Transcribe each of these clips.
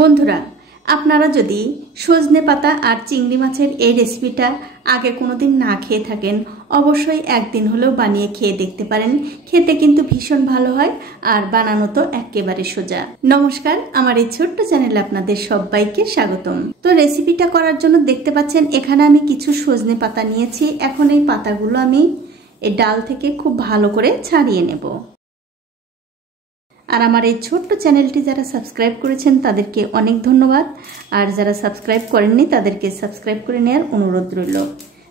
বন্ধুরা, আপনারা যদি সজনে পাতা আর চিংড়ি মাছের এই রেসিপিটা আগে কোনোদিন না খেয়ে থাকেন, অবশ্যই একদিন হলেও বানিয়ে খেয়ে দেখতে পারেন। খেতে কিন্তু ভীষণ ভালো হয় আর বানানো তো একেবারে সোজা। নমস্কার, আমার এই ছোট্ট চ্যানেলে আপনাদের সবাইকে স্বাগতম। তো রেসিপিটা করার জন্য দেখতে পাচ্ছেন এখানে আমি কিছু সজনে পাতা নিয়েছি। এখন এই পাতাগুলো আমি এই ডাল থেকে খুব ভালো করে ছাড়িয়ে নেব। আর আমার এই ছোট্ট চ্যানেলটি যারা সাবস্ক্রাইব করেছেন তাদেরকে অনেক ধন্যবাদ, আর যারা সাবস্ক্রাইব করেননি তাদেরকে সাবস্ক্রাইব করে নেওয়ার অনুরোধ রইল।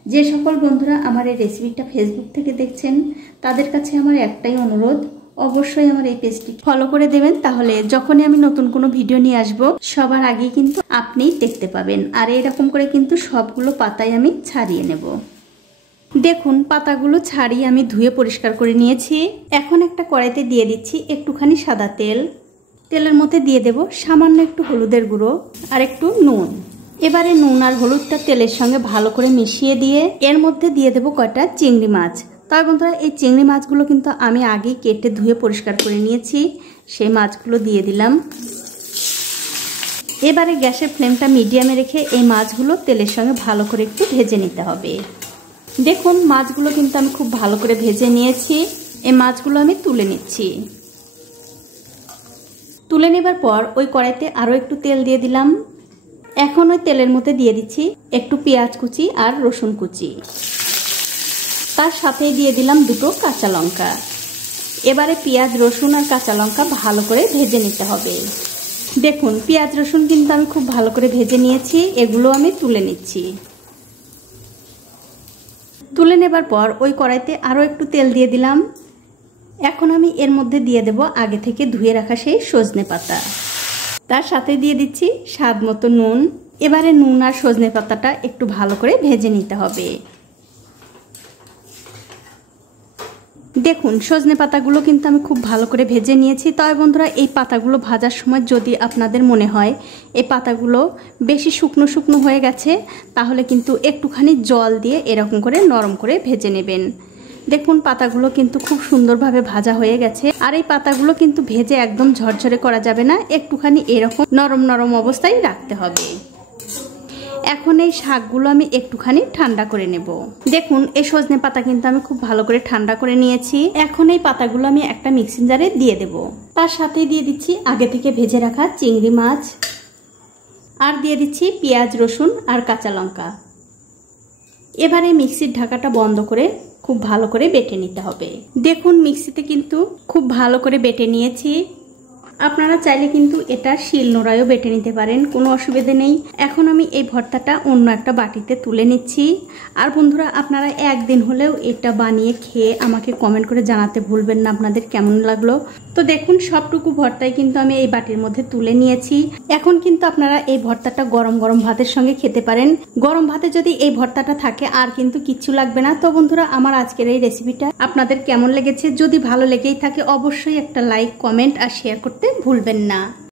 যে সকল বন্ধুরা আমার এই রেসিপিটা ফেসবুক থেকে দেখছেন তাদের কাছে আমার একটাই অনুরোধ, অবশ্যই আমার এই পেজটি ফলো করে দেবেন, তাহলে যখনই আমি নতুন কোনো ভিডিও নিয়ে আসব সবার আগেই কিন্তু আপনিই দেখতে পাবেন। আর এরকম করে কিন্তু সবগুলো পাতাই আমি ছাড়িয়ে নেব। দেখুন, পাতাগুলো ছাড়িয়ে আমি ধুয়ে পরিষ্কার করে নিয়েছি। এখন একটা কড়াইতে দিয়ে দিচ্ছি একটুখানি সাদা তেল। তেলের মধ্যে দিয়ে দেব সামান্য একটু হলুদের গুঁড়ো আর একটু নুন। এবারে নুন আর হলুদটা তেলের সঙ্গে ভালো করে মিশিয়ে দিয়ে এর মধ্যে দিয়ে দেব কয়টা চিংড়ি মাছ। তবে বন্ধুরা, এই চিংড়ি মাছগুলো কিন্তু আমি আগেই কেটে ধুয়ে পরিষ্কার করে নিয়েছি। সেই মাছগুলো দিয়ে দিলাম। এবারে গ্যাসের ফ্লেমটা মিডিয়ামে রেখে এই মাছগুলো তেলের সঙ্গে ভালো করে একটু ভেজে নিতে হবে। দেখুন, মাছগুলো কিন্তু আমি খুব ভালো করে ভেজে নিয়েছি। এই মাছগুলো আমি তুলে নিচ্ছি। তুলে নেবার পর ওই কড়াইতে আরও একটু তেল দিয়ে দিলাম। এখন ওই তেলের মধ্যে দিয়ে দিচ্ছি একটু পেঁয়াজ কুচি আর রসুন কুচি, তার সাথেই দিয়ে দিলাম দুটো কাঁচা লঙ্কা। এবারে পেঁয়াজ রসুন আর কাঁচা লঙ্কা ভালো করে ভেজে নিতে হবে। দেখুন, পেঁয়াজ রসুন কিন্তু আমি খুব ভালো করে ভেজে নিয়েছি। এগুলো আমি তুলে নিচ্ছি। তুলে নেবার পর ওই কড়াইতে আরও একটু তেল দিয়ে দিলাম। এখন আমি এর মধ্যে দিয়ে দেব আগে থেকে ধুয়ে রাখা সেই সজনে পাতা, তার সাথে দিয়ে দিচ্ছি স্বাদ মতো নুন। এবারে নুন আর সজনে পাতাটা একটু ভালো করে ভেজে নিতে হবে। দেখুন, সজনে পাতাগুলো কিন্তু আমি খুব ভালো করে ভেজে নিয়েছি। তবে বন্ধুরা, এই পাতাগুলো ভাজার সময় যদি আপনাদের মনে হয় এই পাতাগুলো বেশি শুকনো শুকনো হয়ে গেছে, তাহলে কিন্তু একটুখানি জল দিয়ে এরকম করে নরম করে ভেজে নেবেন। দেখুন, পাতাগুলো কিন্তু খুব সুন্দরভাবে ভাজা হয়ে গেছে। আর এই পাতাগুলো কিন্তু ভেজে একদম ঝরঝরে করা যাবে না, একটুখানি এরকম নরম নরম অবস্থায় রাখতে হবে। এখন এই শাকগুলো আমি একটুখানি ঠান্ডা করে নেব। দেখুন, এই সজনে পাতা কিন্তু আমি খুব ভালো করে ঠান্ডা করে নিয়েছি। এখন এই পাতাগুলো আমি একটা মিক্সিং জারে দিয়ে দেব। তার সাথে দিয়ে দিচ্ছি আগে থেকে ভেজে রাখা চিংড়ি মাছ, আর দিয়ে দিচ্ছি পেঁয়াজ রসুন আর কাঁচা লঙ্কা। এবারে মিক্সির ঢাকাটা বন্ধ করে খুব ভালো করে বেটে নিতে হবে। দেখুন, মিক্সিতে কিন্তু খুব ভালো করে বেটে নিয়েছি। আপনারা চাইলে কিন্তু এটা শিলনোড়ায়ও বেটে নিতে পারেন, কোনো অসুবিধা নেই। এখন আমি এই ভর্তাটা অন্য একটা বাটিতে তুলে নিচ্ছি। আর বন্ধুরা, আপনারা একদিন হলেও এটা বানিয়ে খেয়ে আমাকে কমেন্ট করে জানাতে ভুলবেন না আপনাদের কেমন লাগলো। তো দেখুন, সবটুকু ভর্তাই কিন্তু আমি এই বাটির মধ্যে তুলে নিয়েছি। এখন কিন্তু আপনারা এই ভর্তাটা গরম গরম ভাতের সঙ্গে খেতে পারেন। গরম ভাতে যদি এই ভর্তাটা থাকে আর কিন্তু কিচ্ছু লাগবে না। তো বন্ধুরা, আমার আজকের এই রেসিপিটা আপনাদের কেমন লেগেছে? যদি ভালো লেগেই থাকে অবশ্যই একটা লাইক, কমেন্ট আর শেয়ার করতে ভুলবেন না।